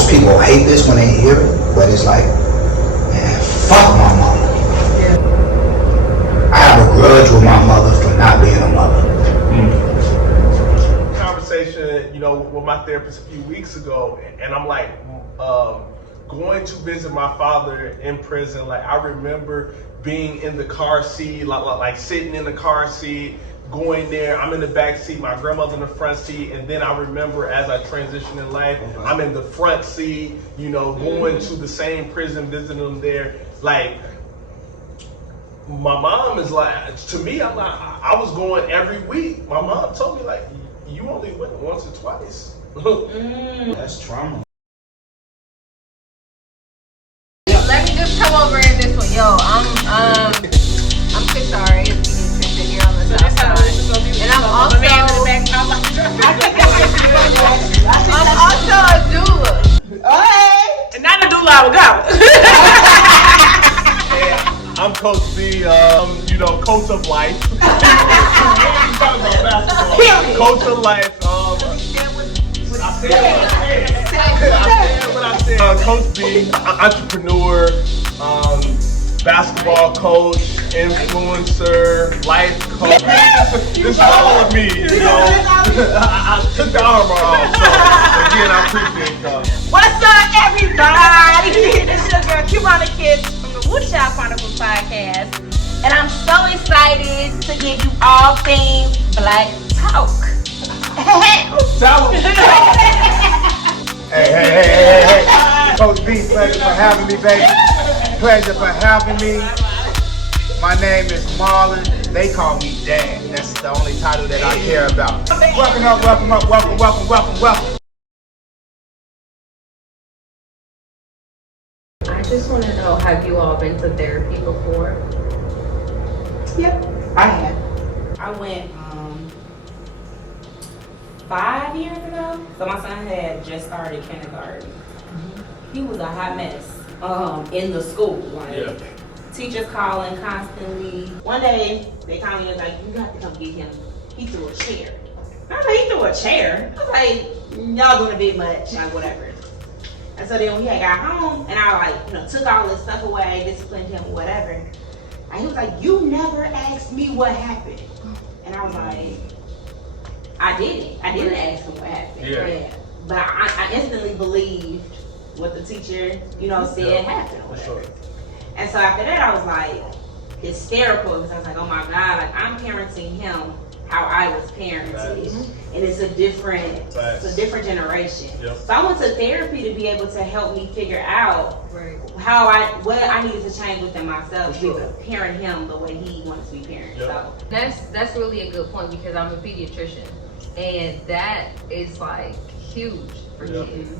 most people hate this when they hear it, but it's like, man, fuck my mama. I have a grudge with my mother for not being a mother. Conversation, with my therapist a few weeks ago, and I'm like, going to visit my father in prison. Like, I remember being in the car seat, like sitting in the car seat, going there. I'm in the back seat, my grandmother in the front seat, and then I remember as I transition in life, I'm in the front seat, going to the same prison, visiting them there. Like, my mom is like, to me, I'm like, I was going every week. My mom told me, like, you only went once or twice. That's trauma. Let me just come over in this one. Yo, I'm Kyshari, here on the south side. And I'm also a doula. Hey! Not a doula, I would go. Yeah, I'm Coach B, coach of life. Talking about basketball. Coach of life. I said what I said. Coach B, entrepreneur, basketball coach, influencer, life coach. This is all of me, I took the armor off, so again, I appreciate y'all. What's up, everybody? This is your girl, Cubana Kids from the Woodshop Chronicles podcast. And I'm so excited to give you all things Black Talk. Tell them. Hey. Coach B, pleasure for having me, baby. Pleasure for having me. My name is Marlon. They call me Dad. That's the only title that I care about. Welcome. I just want to know, have you all been to therapy before? Yep, I have. I went 5 years ago. So my son had just started kindergarten. He was a hot mess in the school. Like, teachers calling constantly. One day they called me and was like, you got to come get him. He threw a chair. I was like, he threw a chair? I was like, y'all doing a bit much, like whatever. And so then when he had got home and I took all this stuff away, disciplined him or whatever. And he was like, you never asked me what happened. And I was like, I didn't ask him what happened. Yeah. But I instantly believed what the teacher, said happened or whatever. And so after that, I was like hysterical because I was like, oh my God, like I'm parenting him how I was parented. And it's a different generation. Yep. So I went to therapy to be able to help me figure out what I needed to change within myself to be able to parent him the way he wants to be parented. So That's really a good point because I'm a pediatrician and that is like huge for kids.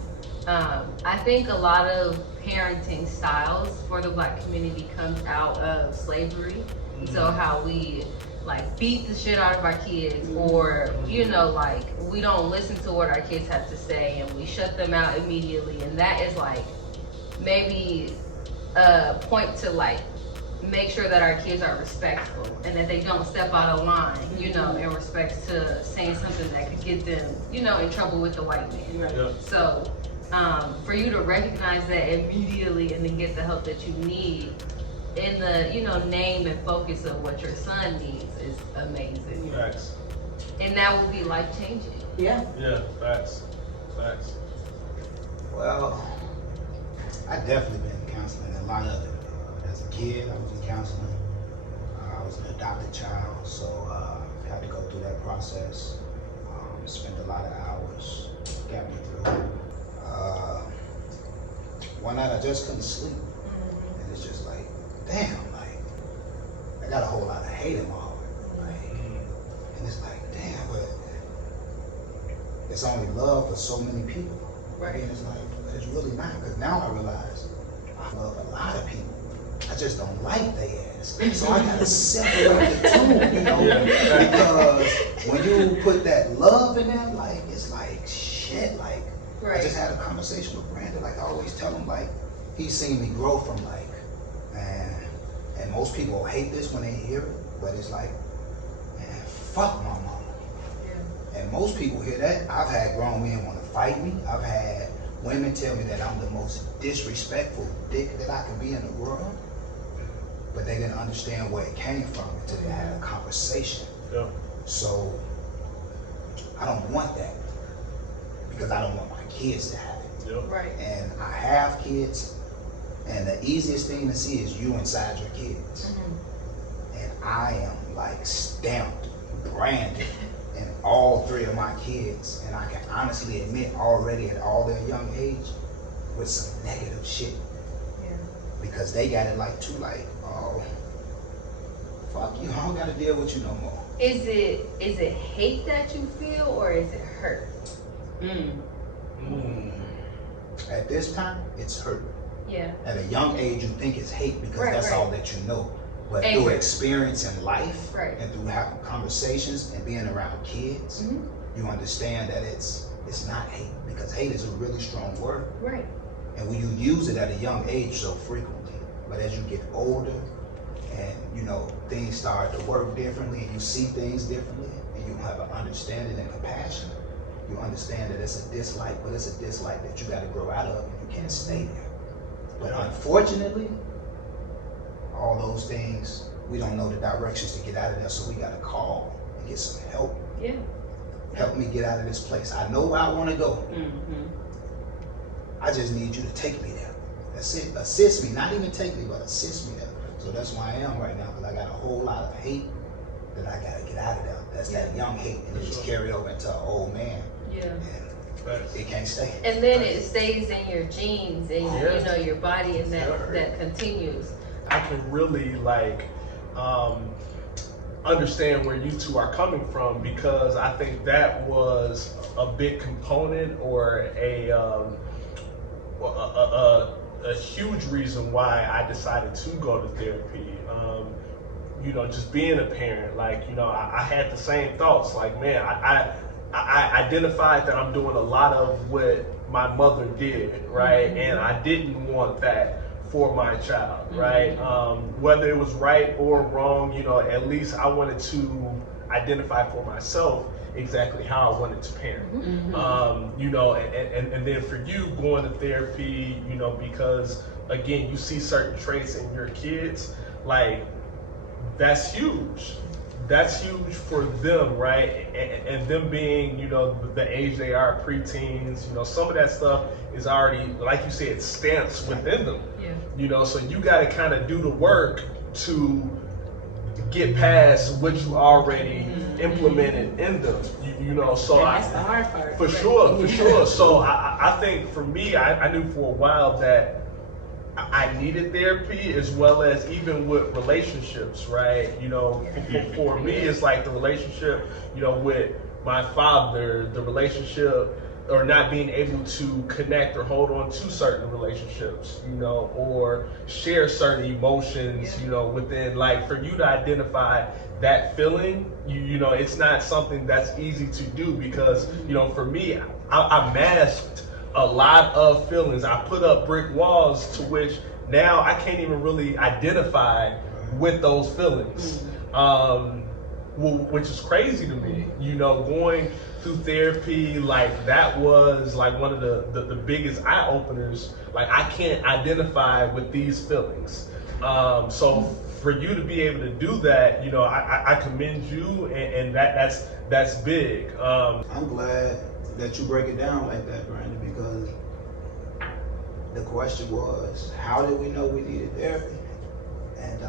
I think a lot of parenting styles for the Black community comes out of slavery. So how we like beat the shit out of our kids or we don't listen to what our kids have to say and we shut them out immediately, and that is like maybe a point to like make sure that our kids are respectful and that they don't step out of line, in respect to saying something that could get them, in trouble with the white man. Right. Yep. So for you to recognize that immediately and then get the help that you need in the, name and focus of what your son needs is amazing. Facts. And that will be life-changing. Yeah, facts. Well, I definitely been in counseling, a lot of it. As a kid, I was in counseling. I was an adopted child, so I had to go through that process. Spent a lot of hours, got me through. One night I just couldn't sleep. And it's just like, damn, like, I got a whole lot of hate in my heart. And it's like, damn, but it's only love for so many people. Right? And it's like, but it's really not, because now I realize I love a lot of people. I just don't like their ass. So I gotta separate the two, because when you put that love in there, like, it's like, shit, like, I just had a conversation with Brandon, like I always tell him, like, he's seen me grow from like, man, and most people hate this when they hear it, but it's like, man, fuck my mama. And most people hear that. I've had grown men want to fight me. I've had Women tell me that I'm the most disrespectful dick that I can be in the world, but they didn't understand where it came from until they had a conversation. Yeah. So I don't want that because I don't want my kids to have it. Yep. Right. And I have kids, and the easiest thing to see is you inside your kids. And I am like stamped, branded in all three of my kids, and I can honestly admit already at all their young age with some negative shit. Yeah. Because they got it like too, like, oh, fuck you, I don't gotta deal with you no more. Is it hate that you feel, or is it hurt? At this time, it's hurt. Yeah. At a young age, you think it's hate because Right, that's right. all that you know. But And through you- experience in life, Right. and through having conversations and being around kids, you understand that it's not hate, because hate is a really strong word. Right. And when you use it at a young age so frequently, but as you get older and you know things start to work differently and you see things differently and you have an understanding and compassion, you understand that it's a dislike, but it's a dislike that you got to grow out of and you can't stay there. But unfortunately, all those things, we don't know the directions to get out of there, so we got to call and get some help. Yeah. Help me get out of this place. I know where I want to go. I just need you to take me there. That's it. Assist me. Not even take me, but assist me there. So that's where I am right now, because I got a whole lot of hate that I got to get out of there. That's that young hate, and it just carried over into an old man. Yeah. And it can't stay. And then it stays in your genes and Yeah. you know your body, and that continues. I can really like understand where you two are coming from, because I think that was a big component or a huge reason why I decided to go to therapy. You know, just being a parent, like, you know, I had the same thoughts. Like, man, I identified that I'm doing a lot of what my mother did, right? And I didn't want that for my child, right? Whether it was right or wrong, you know, at least I wanted to identify for myself exactly how I wanted to parent. You know, and then for you going to therapy, you know, because again, you see certain traits in your kids, like, that's huge. That's huge for them, right? And them being, you know, the age they are, preteens, you know, some of that stuff is already, like you said, stamped within them. Yeah. You know, so you got to kind of do the work to get past what you already implemented in them. You know, so That's the hard part. for sure. So I think for me, I knew for a while that I needed therapy, as well as even with relationships, right? You know, for me, it's like the relationship, you know, with my father, the relationship, or not being able to connect or hold on to certain relationships, you know, or share certain emotions, you know, within, like, for you to identify that feeling, you know, it's not something that's easy to do, because, you know, for me, I masked a lot of feelings. I put up brick walls to which now I can't even really identify with those feelings, which is crazy to me. You know, going through therapy, like, that was like one of the biggest eye openers. Like, I can't identify with these feelings. So for you to be able to do that, you know, I commend you, and that's big. I'm glad that you break it down like that, Brandon, because the question was, how did we know we needed therapy? And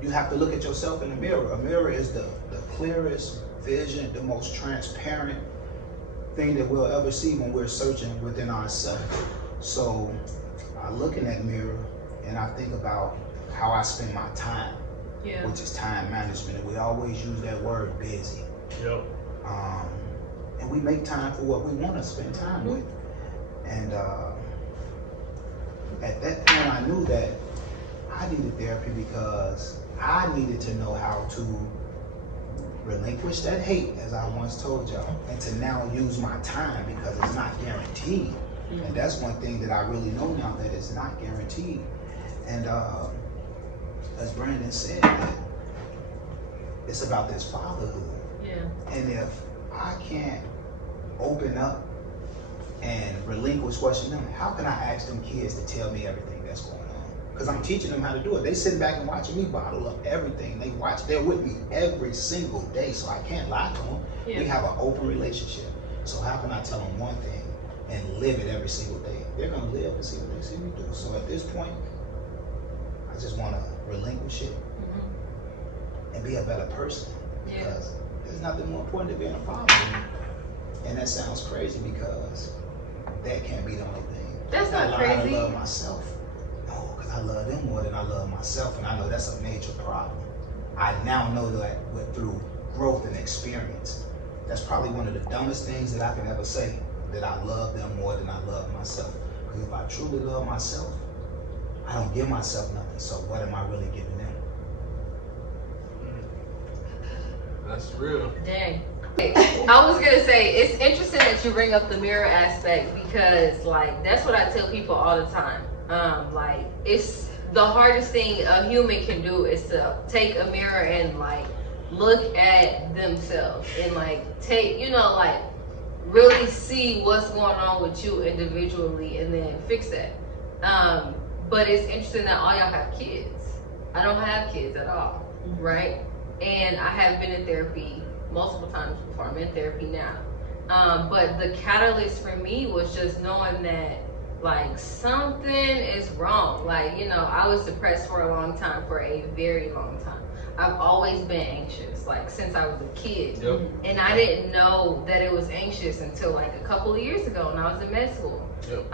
you have to look at yourself in the mirror. A mirror is the clearest vision, the most transparent thing that we'll ever see when we're searching within ourselves. So I look in that mirror and I think about how I spend my time, which is time management. And we always use that word, busy. Yep. And we make time for what we want to spend time with. And at that point, I knew that I needed therapy, because I needed to know how to relinquish that hate, as I once told y'all, and to now use my time, because it's not guaranteed. And that's one thing that I really know now, that it's not guaranteed. And as Brandon said, that it's about this fatherhood. Yeah. And if I can't open up and relinquish watching them. How can I ask them kids to tell me everything that's going on? Because I'm teaching them how to do it. They sitting back and watching me bottle up everything. They're with me every single day, so I can't lie to them. Yeah. We have an open relationship. So how can I tell them one thing and live it every single day? They're gonna live and see what they see me do. So at this point, I just wanna relinquish it and be a better person. Because there's nothing more important than being a father. And that sounds crazy because that can't be the only thing. That's I not learn how crazy. to love myself. No, because I love them more than I love myself, and I know that's a major problem. I now know that through growth and experience. That's probably one of the dumbest things that I can ever say, that I love them more than I love myself. Because if I truly love myself, I don't give myself nothing, so what am I really giving them? That's real. Dang. I was gonna say, it's interesting that you bring up the mirror aspect, because like that's what I tell people all the time. Like it's the hardest thing a human can do is to take a mirror and like look at themselves and like take, like really see what's going on with you individually and then fix that. But it's interesting that all y'all have kids. I don't have kids at all, right? And I have been in therapy multiple times before. I'm in therapy now. But the catalyst for me was just knowing that like something is wrong. Like, I was depressed for a long time, for a very long time. I've always been anxious, like since I was a kid. Yep. And I didn't know that it was anxious until like a couple of years ago when I was in med school. Yep.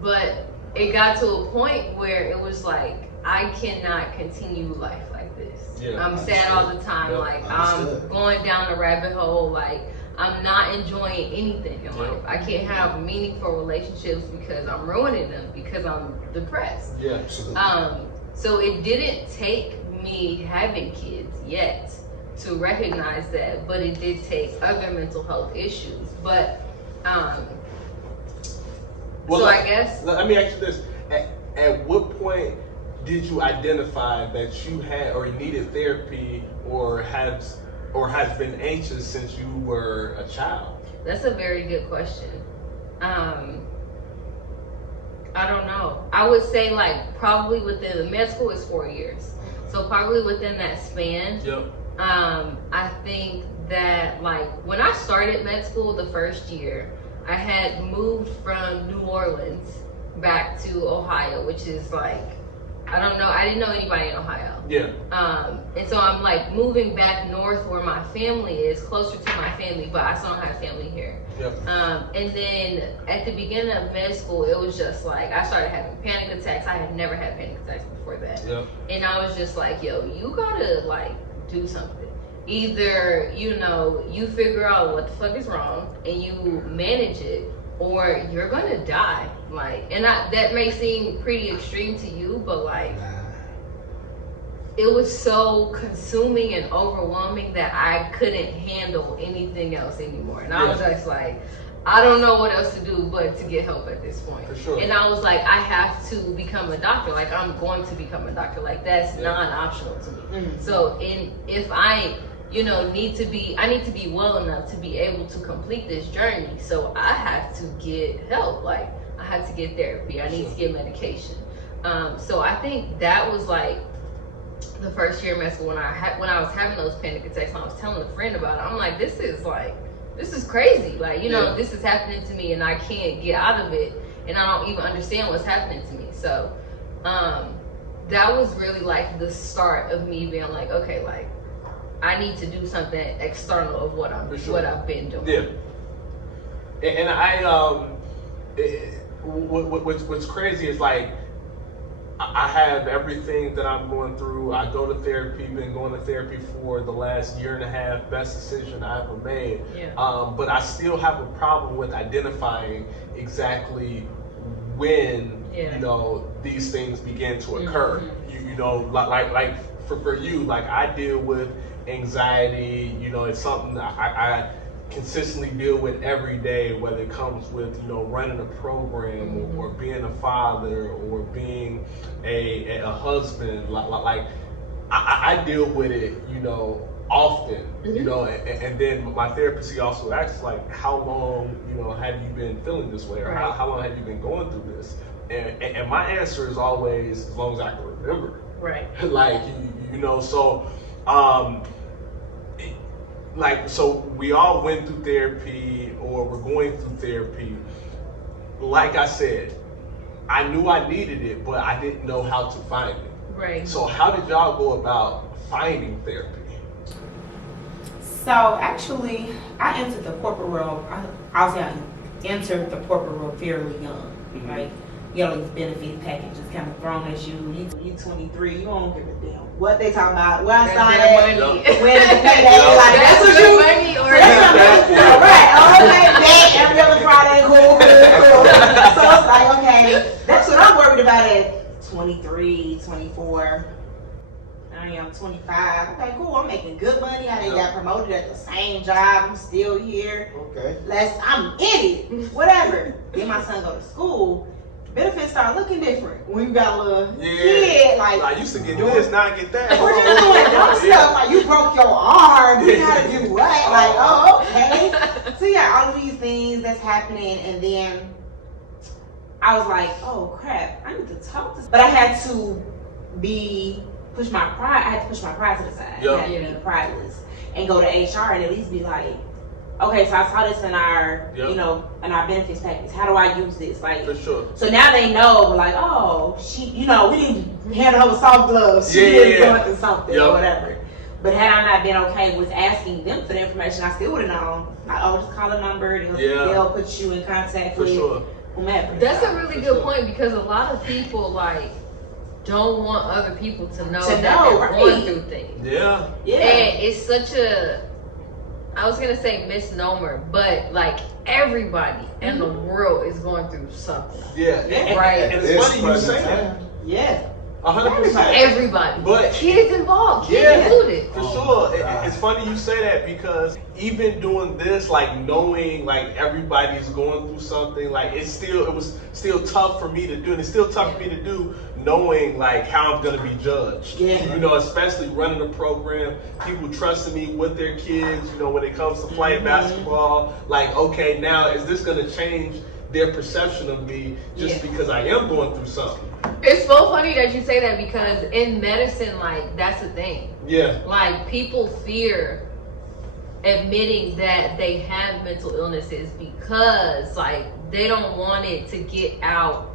But it got to a point where it was like, I cannot continue life like this. Yeah, I'm sad all the time. Yep. Like I'm going down the rabbit hole. Like I'm not enjoying anything in life. I can't have meaningful relationships because I'm ruining them because I'm depressed. Yeah, absolutely. So it didn't take me having kids yet to recognize that, but it did take other mental health issues. But well, so I guess. Let me ask you this: at what point did you identify that you had or needed therapy or has been anxious since you were a child? That's a very good question. I don't know. I would say like probably within the med school is 4 years. So probably within that span. Yep. I think that like when I started med school the first year, I had moved from New Orleans back to Ohio, which is like, I don't know, I didn't know anybody in Ohio. Yeah. And so I'm like moving back north where my family is, closer to my family, but I still don't have family here. Yep. And then at the beginning of med school, it was just like, I started having panic attacks. I had never had panic attacks before that. Yep. And I was just like, yo, you gotta like do something. Either, you figure out what the fuck is wrong and you manage it, or you're gonna die. Like, and that may seem pretty extreme to you, but like, it was so consuming and overwhelming that I couldn't handle anything else anymore. And I was just like, I don't know what else to do but to get help at this point. For sure. And I was like, I have to become a doctor. Like, I'm going to become a doctor. Like, that's non-optional to me. Mm-hmm. So if I need to be well enough to be able to complete this journey. So I have to get help. Like, I have to get therapy. I need to get medication. So I think that was like the first year of med school when I was having those panic attacks and I was telling a friend about it. I'm like, this is crazy. Like, this is happening to me and I can't get out of it and I don't even understand what's happening to me. So that was really like the start of me being like, okay, like I need to do something external of what I've been doing. Yeah. And what's crazy is like I have everything that I'm going through. I go to therapy, been going to therapy for the last year and a half, best decision I ever made. Yeah. But I still have a problem with identifying exactly when these things begin to occur. Mm-hmm. Like for you, like I deal with anxiety. It's something that I consistently deal with every day, whether it comes with running a program mm-hmm. or being a father or being a husband. Like I deal with it often, you know, and then my therapist, he also asks, like, how long, you know, have you been feeling this way, or how long have you been going through this? And my answer is always, as long as I can remember. Right. Like, you know, so, like, so we all went through therapy, or we're going through therapy. Like I said, I knew I needed it, but I didn't know how to find it. Right. So how did y'all go about finding therapy? So actually, I entered the corporate world. I entered the corporate world fairly young, right? You know, these benefit packages kind of thrown at you. You 23, you don't give a damn what they talking about. Where I signed at, where the payday, like that's what you money or right? Okay, every other Friday, cool. So it's like, okay, that's what I'm worried about at 23, 24. I'm 25. Okay, cool. I'm making good money. I done got promoted at the same job. I'm still here. Okay. I'm in it. Whatever. Then my son go to school. Benefits start looking different when you got a little kid. Like, I used to get this, now I get that. what you doing? Dumb stuff. Like, you broke your arm. You gotta do what? Like, oh, okay. So yeah, all of these things that's happening, and then I was like, oh crap, I need to talk to. But I had to push my pride. I had to push my pride to the side. I had to be prideless and go to HR and at least be like, okay, so I saw this in our, you know, in our benefits package. How do I use this? Like, for sure. So now they know, like, oh, she, you know, we didn't handle her with soft gloves. She was going through something or whatever. But had I not been okay with asking them for the information, I still would have known. Like, oh, just call a number. They'll put you in contact with whomever. That's a really good point, because a lot of people, like, don't want other people to know that they're going through things. Yeah. And it's such a, I was gonna say misnomer, but like everybody in the world is going through something. Yeah. Right. And it's funny you say that. Yeah. 100%. Everybody. But kids involved, kids included. For sure. It's funny you say that, because even doing this, like knowing like everybody's going through something, like it was still tough for me to do, and it's still tough for me to do, knowing like how I'm gonna be judged. Yeah. You know, especially running a program, people trusting me with their kids, you know, when it comes to flight basketball, like, okay, now is this gonna change their perception of me just because I am going through something? It's so funny that you say that, because in medicine, like, that's the thing. Yeah. Like, people fear admitting that they have mental illnesses because, like, they don't want it to get out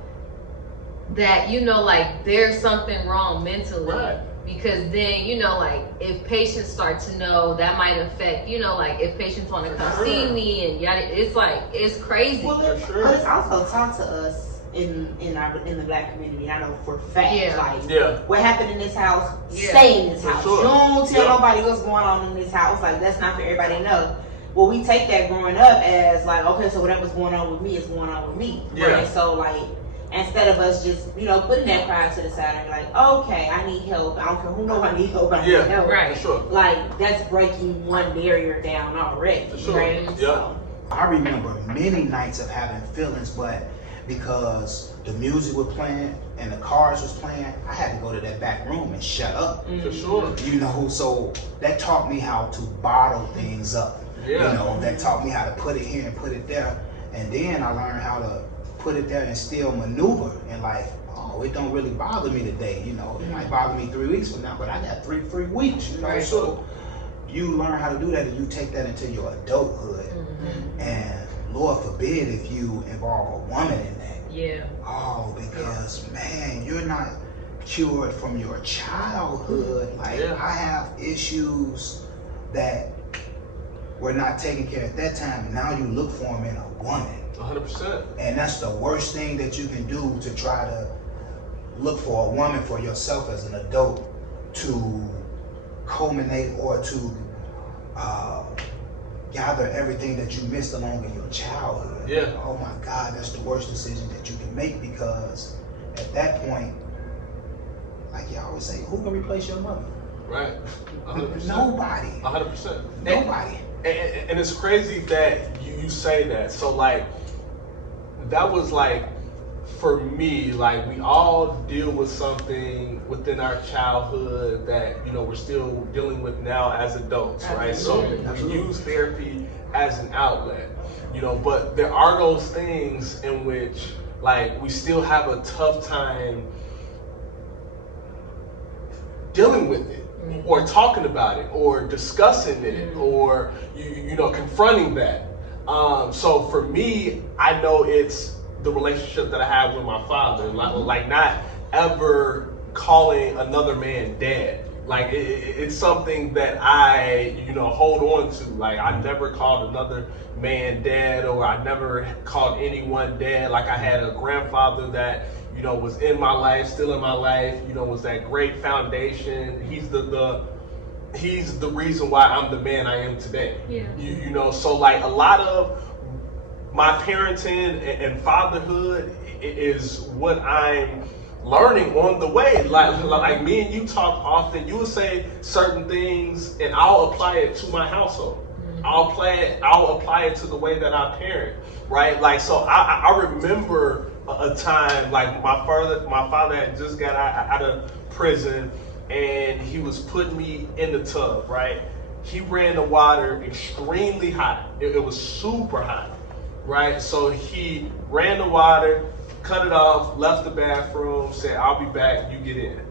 that, you know, like, there's something wrong mentally. Right. Because then, you know, like, if patients start to know, that might affect, you know, like, if patients want to come see me and yada, it's like, it's crazy. Well, but it's also taught to us in the Black community. I know for a fact, like, what happened in this house, stay in this house. Sure. Don't tell nobody what's going on in this house. Like, that's not for everybody to know. Well, we take that growing up as like, okay, so whatever's going on with me is going on with me. Yeah. Right? So like, instead of us just, you know, putting that pride to the side and be like, okay, I need help. I don't care who knows I need help. I need help. Right. For sure. Like, that's breaking one barrier down already. For sure. Right? Yeah. So, I remember many nights of having feelings, but because the music was playing and the cars was playing, I had to go to that back room and shut up. For sure. You know, so that taught me how to bottle things up. Yeah. You know, that taught me how to put it here and put it there. And then I learned how to put it there and still maneuver, and like, oh, it don't really bother me today. You know, it might bother me 3 weeks from now, but I got three weeks, you know. Right. So you learn how to do that, and you take that into your adulthood. And Lord forbid if you involve a woman in that. Yeah. Oh, because man, you're not cured from your childhood. Like, I have issues that were not taken care of at that time, and now you look for them in a woman. 100%. And that's the worst thing that you can do, to try to look for a woman for yourself as an adult to culminate or to gather everything that you missed along in your childhood. Yeah. Oh my God, that's the worst decision that you can make, because at that point, like you always say, who can replace your mother? Right. 100%. Nobody. 100%. Nobody. And it's crazy that you say that. So like, that was like for me, like we all deal with something within our childhood that, you know, we're still dealing with now as adults, right? So we use therapy as an outlet, you know, but there are those things in which like we still have a tough time dealing with it, or talking about it, or discussing it, or you know, confronting that. So for me, I know it's the relationship that I have with my father, like not ever calling another man dad. Like it's something that I, you know, hold on to. Like I never called another man dad, or I never called anyone dad. Like I had a grandfather that, you know, was in my life, still in my life, you know, was that great foundation. He's the reason why I'm the man I am today. Yeah. You know, so like a lot of my parenting and fatherhood is what I'm learning on the way. Like me and you talk often, you will say certain things and I'll apply it to my household. I'll apply it to the way that I parent, right? Like, so I remember a time, like my father had just got out of prison, and he was putting me in the tub, right? He ran the water extremely hot. It was super hot, right? So he ran the water, cut it off, left the bathroom, said, I'll be back, you get in.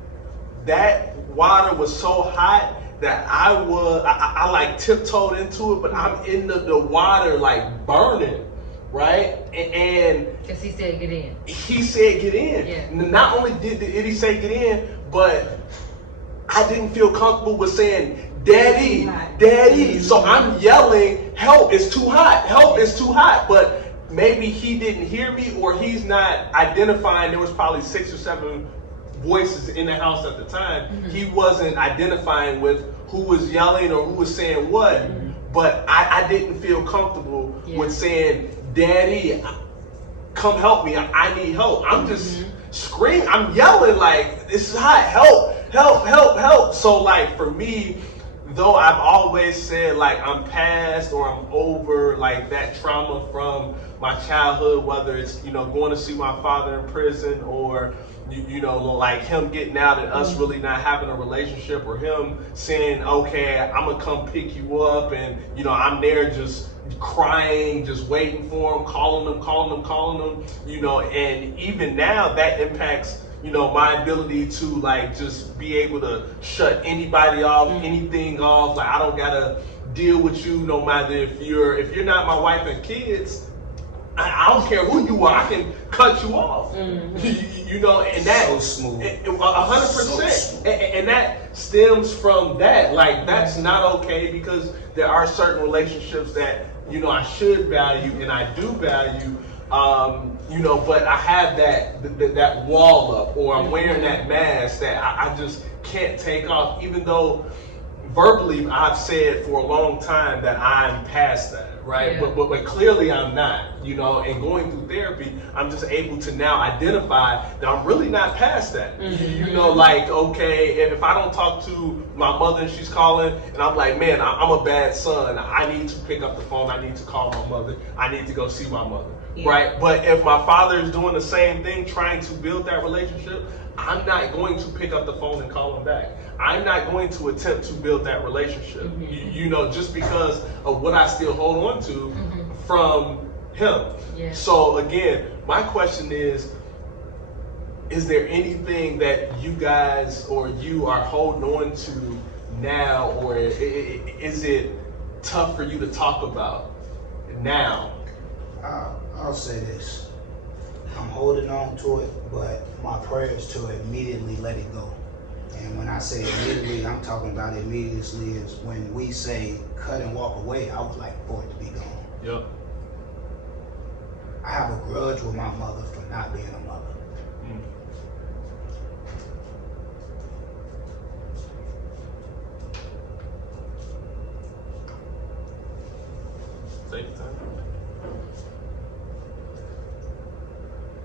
That water was so hot that I like tiptoed into it, but I'm in the water like burning, right? And because he said get in. He said get in. Yeah. Not only did he say get in, but I didn't feel comfortable with saying daddy, daddy. So I'm yelling, help, it's too hot, help, it's too hot. But maybe he didn't hear me, or he's not identifying. There was probably 6 or 7 voices in the house at the time. He wasn't identifying with who was yelling or who was saying what. But I didn't feel comfortable with saying, daddy, come help me, I need help. I'm just screaming, I'm yelling like, this is hot, help, help, help, help. So like for me, though I've always said like I'm past or I'm over like that trauma from my childhood, whether it's, you know, going to see my father in prison, or you know, like him getting out and us really not having a relationship, or him saying, okay, I'm gonna come pick you up, and you know, I'm there just crying, just waiting for him, calling him, you know, and even now that impacts, you know, my ability to like just be able to shut anybody off, anything off. Like I don't gotta deal with you, no matter if you're not my wife and kids. I don't care who you are, I can cut you off. You know, and that so smooth, 100%, and that stems from that. Like that's not okay, because there are certain relationships that, you know, I should value and I do value. You know, but I have that wall up, or I'm wearing that mask that I just can't take off, even though verbally I've said for a long time that I'm past that, right? Yeah. But clearly I'm not, you know, and going through therapy, I'm just able to now identify that I'm really not past that. You know, like, okay, if I don't talk to my mother and she's calling and I'm like, man, I'm a bad son, I need to pick up the phone, I need to call my mother, I need to go see my mother, right? But if my father is doing the same thing, trying to build that relationship, I'm not going to pick up the phone and call him back. I'm not going to attempt to build that relationship, you know, just because of what I still hold on to from him. Yeah. So again, my question is there anything that you guys or you are holding on to now, or is it tough for you to talk about now? I'll say this. I'm holding on to it, but my prayer is to immediately let it go. And when I say immediately, I'm talking about immediately is when we say cut and walk away, I would like for it to be gone. Yep. I have a grudge with my mother for not being a mother.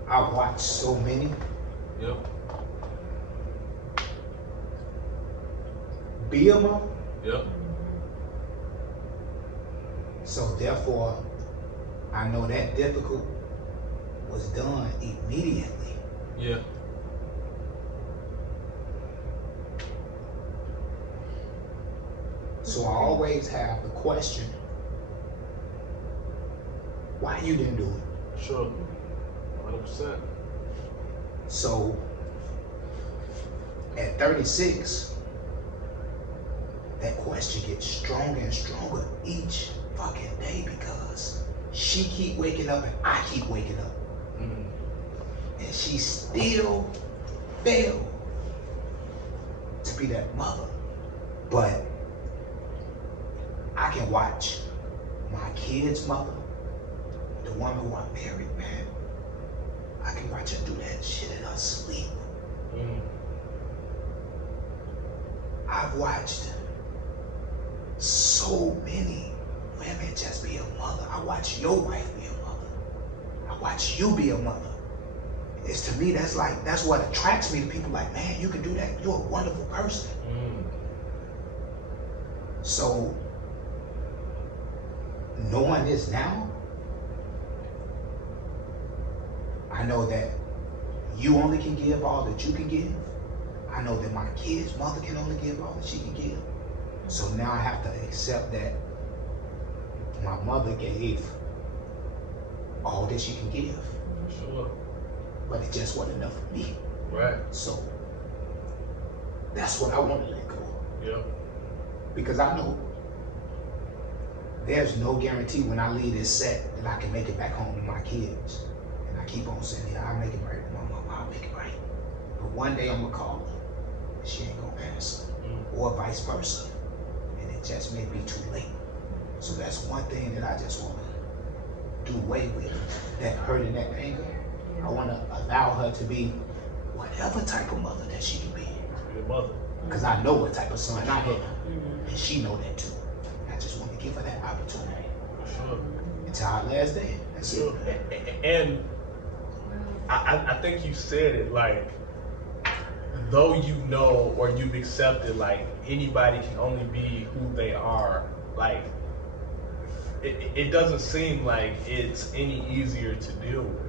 I watched so many. Yep. Be a mother. Yep. So therefore, I know that difficult. was done immediately. Yeah. So I always have the question, why you didn't do it? Sure. 100%. So at 36, that question gets stronger and stronger each fucking day because she keep waking up and I keep waking up. And she still failed to be that mother. But I can watch my kid's mother, the woman who I married, man. I can watch her do that shit in her sleep. I've watched so many women just be a mother. I watch your wife be a mother. I watch you be a mother. It's to me, that's what attracts me to people like, man, you can do that. You're a wonderful person. So, knowing this now, I know that you only can give all that you can give. I know that my kid's mother can only give all that she can give. So now I have to accept that my mother gave all that she can give. Sure. But it just wasn't enough for me. Right. So that's what I want to let go. Yeah. Because I know there's no guarantee when I leave this set that I can make it back home to my kids. And I keep on saying, yeah, I'll make it right with my mama, I'll make it right. But one day I'm gonna call her, and she ain't gonna answer. Or vice versa. And it just may be too late. So that's one thing that I just wanna do away with, that hurt and that anger. I wanna allow her to be whatever type of mother that she can be. Your mother. Because I know what type of son I am. And she know that too. I just want to give her that opportunity. Sure. Until our last day. That's Sure. it. And I think you said it, like, though you know or you've accepted, like, anybody can only be who they are, like, it doesn't seem like it's any easier to deal with.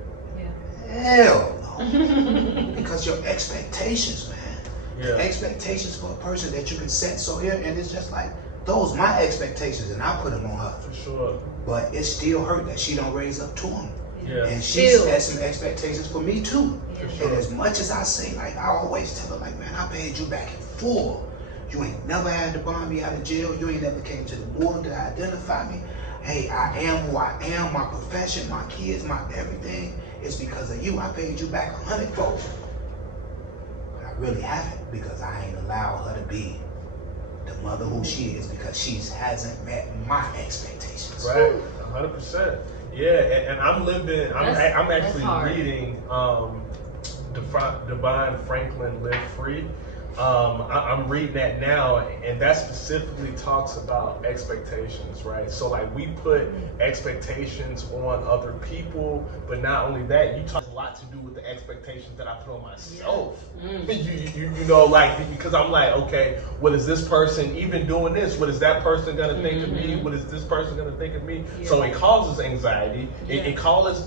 Hell no. Because your expectations, man. Yeah. Expectations for a person that you can set so here, and it's just like, those my expectations, and I put them on her. For sure. But it still hurt that she don't raise up to them. Yeah. And she set some expectations for me too. For sure. And as much as I say, like, I always tell her, like, man, I paid you back in full. You ain't never had to bond me out of jail. You ain't never came to the morgue to identify me. Hey, I am who I am, my profession, my kids, my everything. It's because of you. I paid you back 100-fold. But I really haven't, because I ain't allowed her to be the mother who she is, because she hasn't met my expectations. Right, 100%. Yeah, and I'm actually reading Divine Franklin Live Free. I'm reading that now, and that specifically talks about expectations, right? So like, we put expectations on other people, but not only that, you talk a lot to do with the expectations that I put on myself. You know, like, because I'm like, okay, what is this person even doing this? What is that person gonna think of me? What is this person gonna think of me? Yeah. So it causes anxiety. It causes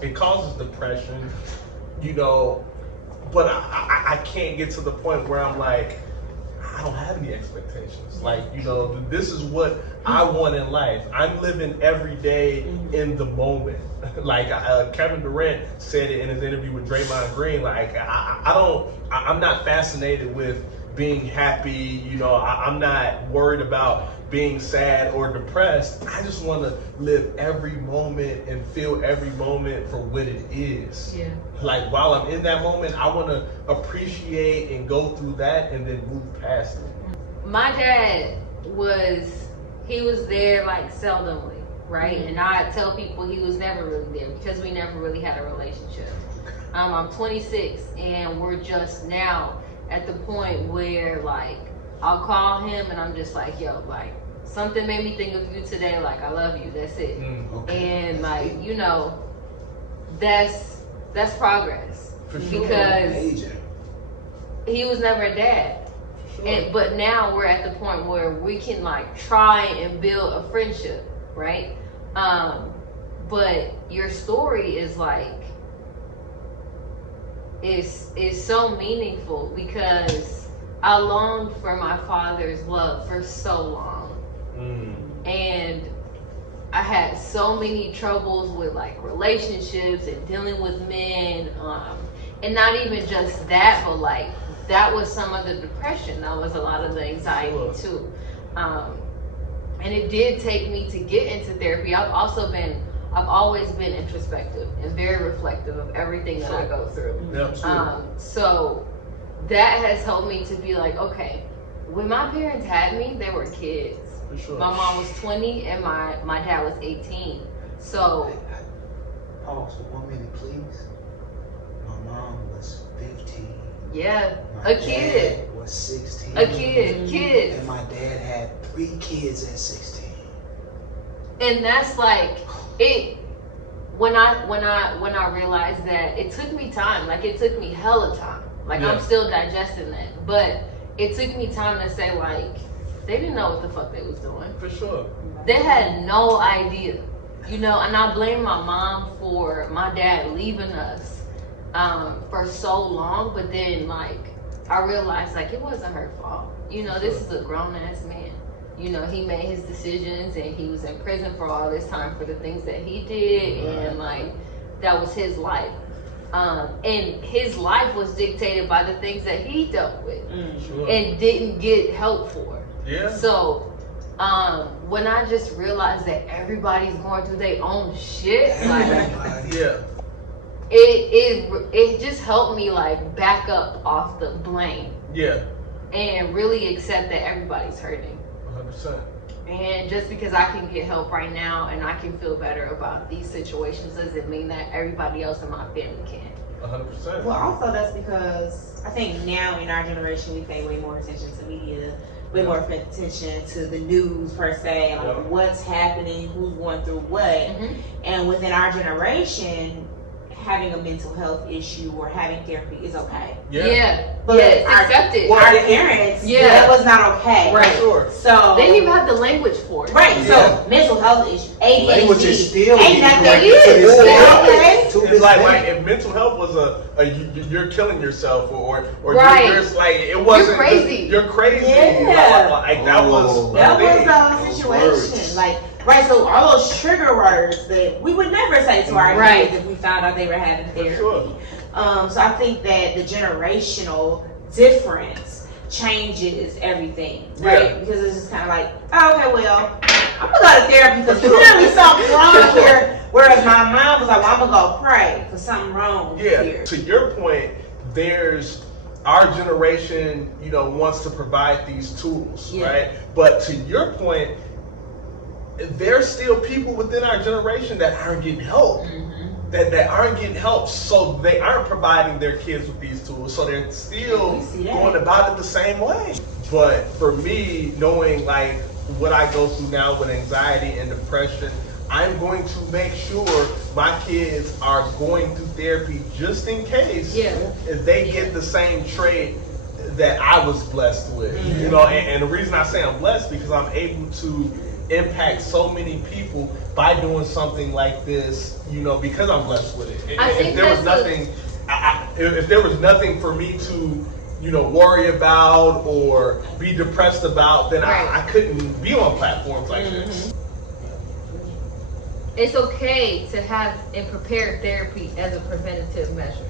depression. You know. But I can't get to the point where I'm like, I don't have any expectations. Like, you know, this is what I want in life. I'm living every day in the moment. Like Kevin Durant said it in his interview with Draymond Green. Like, I'm not fascinated with being happy. You know, I'm not worried about being sad or depressed. I just want to live every moment and feel every moment for what it is. Yeah. Like, while I'm in that moment, I want to appreciate and go through that and then move past it. My dad was there like seldomly, right? And I tell people he was never really there because we never really had a relationship. I'm 26 and we're just now at the point where, like, I'll call him and I'm just like, yo, like, something made me think of you today, like, I love you, that's it. And like, you know, that's progress. For sure. Because he was never a dad. Sure. But now we're at the point where we can, like, try and build a friendship, right? But your story is like, is so meaningful because I longed for my father's love for so long. And I had so many troubles with like relationships and dealing with men, and not even just that, but like that was some of the depression. That was a lot of the anxiety too. And it did take me to get into therapy. I've always been introspective and very reflective of everything that I go through. So that has helped me to be like, okay, when my parents had me, they were kids. For sure. My mom was 20 and my dad was 18. So pause for 1 minute, please. My mom was 15. Yeah, my a kid. Dad was 16. A kid, kids. And my dad had 3 kids at 16. And that's like it. When I realized that, it took me time. Like it took me hella time. Like I'm still digesting that, but it took me time to say like they didn't know what the fuck they was doing. For sure. They had no idea, you know. And I blame my mom for my dad leaving us for so long. But then like I realized like it wasn't her fault. You know, this is a grown ass man. You know, he made his decisions and he was in prison for all this time for the things that he did, and like that was his life. And his life was dictated by the things that he dealt with and didn't get help for. Yeah. So when I just realized that everybody's going through their own shit, like it just helped me like back up off the blame. Yeah. And really accept that everybody's hurting. 100%. And just because I can get help right now and I can feel better about these situations doesn't mean that everybody else in my family can. 100%. Well, also that's because I think now in our generation we pay way more attention to media, way more attention to the news per se, like what's happening, who's going through what. And within our generation, having a mental health issue or having therapy is okay. But it's accepted. Our parents, that was not okay. Right. Sure. So they didn't even have the language for it. Right. So mental health issue, ADHD, language is still ain't nothing. It's like if mental health was you're killing yourself or you're just like it wasn't. You're crazy. You're crazy. Yeah. Like that was the situation. Like. Right, so all those trigger words that we would never say to our kids if we found out they were having therapy. So I think that the generational difference changes everything, right? Because it's just kind of like, oh, okay, well, I'm gonna go to therapy because clearly something wrong here. Whereas my mom was like, well, I'm gonna go pray because something wrong here. To your point, there's our generation, you know, wants to provide these tools, right? But to your point, there's still people within our generation that aren't getting help. That aren't getting help, so they aren't providing their kids with these tools, so they're still going about it the same way. But for me, knowing like what I go through now with anxiety and depression, I'm going to make sure my kids are going through therapy just in case if they get the same trait that I was blessed with. You know, and the reason I say I'm blessed because I'm able to impact so many people by doing something like this, you know, because I'm blessed with it. If there was nothing, if there was nothing for me to, you know, worry about or be depressed about, then I couldn't be on platforms like this. It's okay to have and prepare therapy as a preventative measure.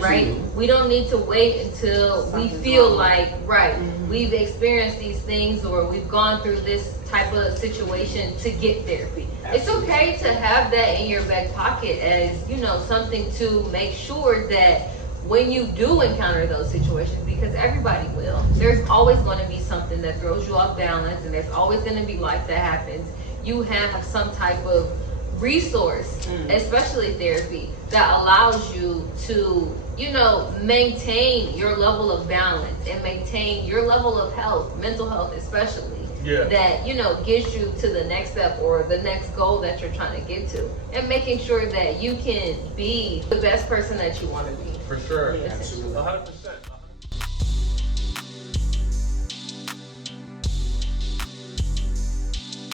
Right? We don't need to wait until we feel like, we've experienced these things or we've gone through this type of situation to get therapy. It's okay to have that in your back pocket as, you know, something to make sure that when you do encounter those situations, because everybody will, there's always going to be something that throws you off balance and there's always going to be life that happens. You have some type of resource, especially therapy, that allows you to, you know, maintain your level of balance and maintain your level of health, mental health especially, that, you know, gets you to the next step or the next goal that you're trying to get to, and making sure that you can be the best person that you want to be. For sure. Absolutely. 100%.